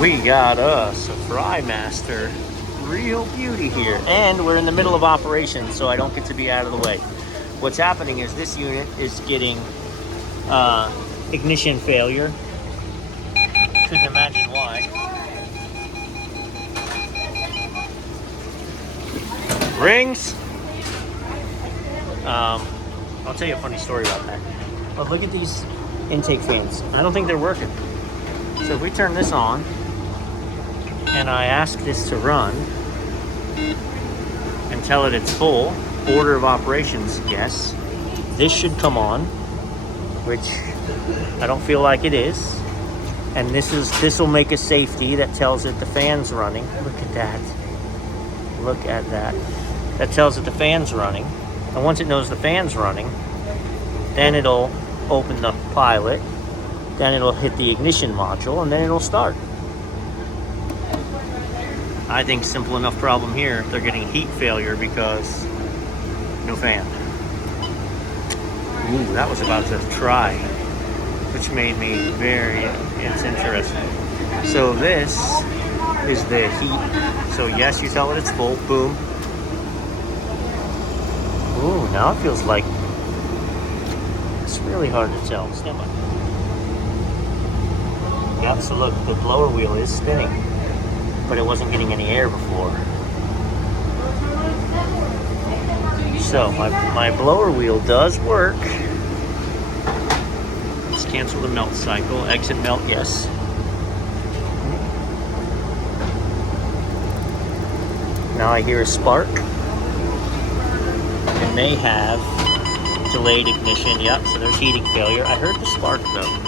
We got us a Frymaster, real beauty here, and we're in the middle of operation, so I don't get to be out of the way. What's happening is this unit is getting ignition failure. Couldn't imagine why. Rings. I'll tell you a funny story about that. But look at these intake fans. I don't think they're working. So if we turn this on, and I ask this to run, and tell it it's full, order of operations, yes, this should come on, which I don't feel like it is. And this will make a safety that tells it the fan's running. Look at that. Look at that. That tells it the fan's running. And once it knows the fan's running, then it'll open the pilot, then it'll hit the ignition module, and then it'll start. I think simple enough problem here. They're getting heat failure because no fan. Ooh, that was about to try, which made me it's interesting. So this is the heat. So yes, you tell it it's full, boom. Ooh, now it feels like, it's really hard to tell. Stand by. Yeah, so look, the blower wheel is spinning, but it wasn't getting any air before. So my blower wheel does work. Let's cancel the melt cycle. Exit melt, yes. Now I hear a spark. It may have delayed ignition. Yep, so there's heating failure. I heard the spark though.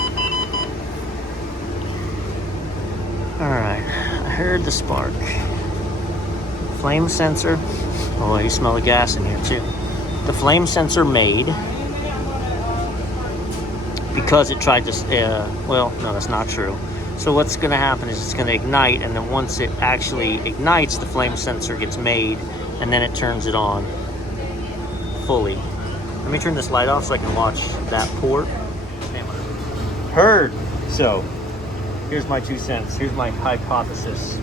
Alright, I heard the spark. Flame sensor. Oh, you smell the gas in here too. The flame sensor made because it tried to, well, no, that's not true. So what's going to happen is it's going to ignite, and then once it actually ignites, the flame sensor gets made, and then it turns it on fully. Let me turn this light off so I can watch that port. Heard. So here's my 2 cents. Here's my hypothesis.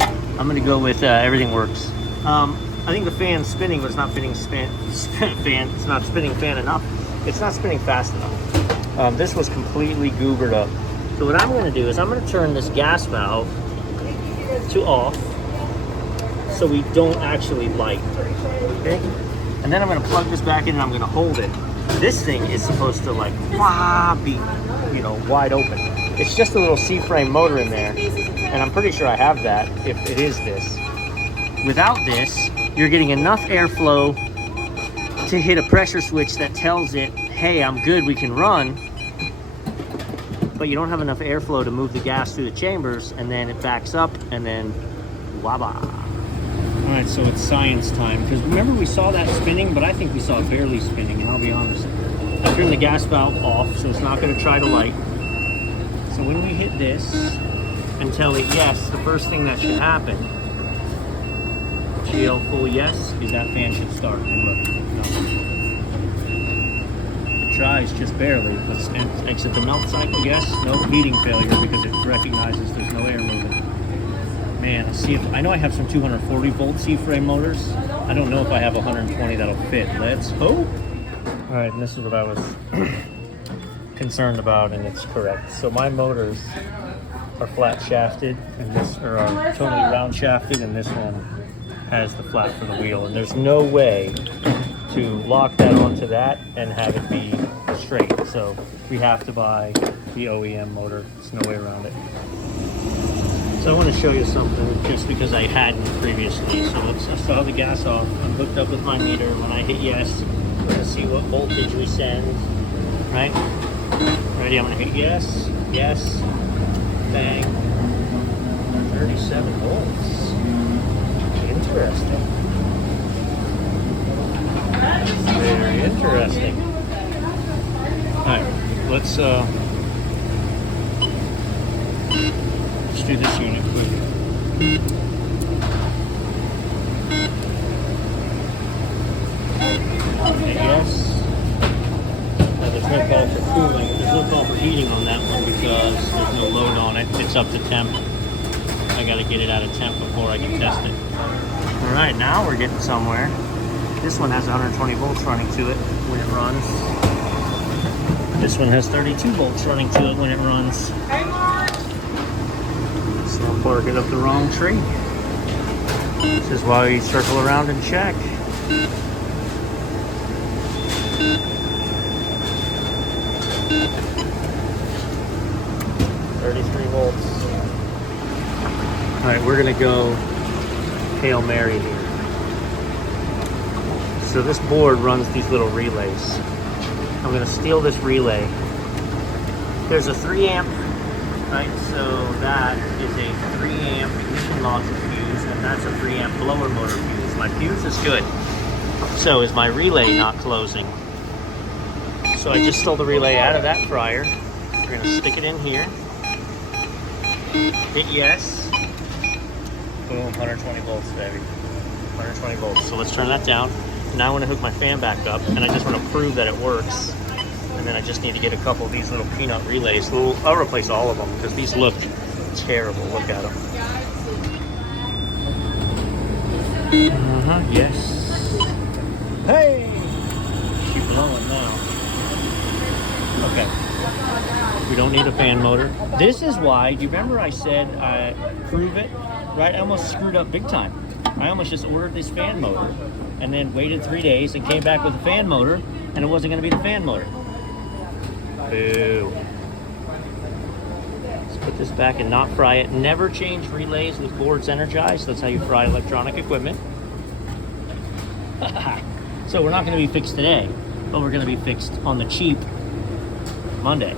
I'm going to go with everything works. I think the fan's spinning, but it's not spinning fan. It's not spinning fan enough. It's not spinning fast enough. This was completely goobered up. So what I'm going to do is I'm going to turn this gas valve to off so we don't actually light. Okay? And then I'm going to plug this back in and I'm going to hold it. This thing is supposed to like be, wide open. It's just a little C-frame motor in there, and I'm pretty sure I have that if it is this. Without this, you're getting enough airflow to hit a pressure switch that tells it, hey, I'm good, we can run, but you don't have enough airflow to move the gas through the chambers, and then it backs up, and then waba. All right, so it's science time, because remember we saw that spinning, but I think we saw it barely spinning, and I'll be honest. I turned the gas valve off, so it's not going to try to light. So when we hit this and tell it yes, the first thing that should happen, GL full yes, is that fan should start. And look, no. It tries just barely. Let's exit the melt cycle, yes. No heating failure because it recognizes there's no air moving. Man, let's see if, I know I have some 240 volt C-frame motors. I don't know if I have 120 that'll fit. Let's hope. All right, and this is what I was concerned about, and it's correct. So my motors are flat shafted, and are totally round shafted, and this one has the flat for the wheel, and there's no way to lock that onto that and have it be straight. So we have to buy the OEM motor. There's no way around it. So I want to show you something just because I hadn't previously. So I still have the gas off. I'm hooked up with my meter. When I hit yes, we're going to see what voltage we send, right? Ready? I'm going to hit yes, yes, bang, 37 volts. Interesting. Very interesting. Alright, let's do this unit quick. Okay, yes. Now there's no call for cooling. There's no call for heating on that one because there's no load on it. It's up to temp. got to get it out of temp before I can test it. All right, now we're getting somewhere. This one has 120 volts running to it when it runs. This one has 32 volts running to it when it runs. So I'll park it up the wrong tree. This is why we circle around and check. Volts. All right, we're gonna go Hail Mary here. So this board runs these little relays. I'm gonna steal this relay. There's a 3 amp, right? So that is a 3 amp ignition logic fuse, and that's a 3 amp blower motor fuse. My fuse is good. So is my relay not closing? So I just stole the relay out of that fryer. We're gonna stick it in here. Hit yes. Boom, 120 volts, baby. 120 volts. So let's turn that down. Now I want to hook my fan back up, and I just want to prove that it works. And then I just need to get a couple of these little peanut relays. I'll replace all of them because these look terrible. Look at them. Yes. Hey! She's blowing now. Okay. We don't need a fan motor. This is why, do you remember I said prove it? Right? I almost screwed up big time. I almost just ordered this fan motor and then waited 3 days and came back with a fan motor, and it wasn't going to be the fan motor. Boo. Let's put this back and not fry it. Never change relays with boards energized. That's how you fry electronic equipment. So we're not going to be fixed today, but we're going to be fixed on the cheap Monday.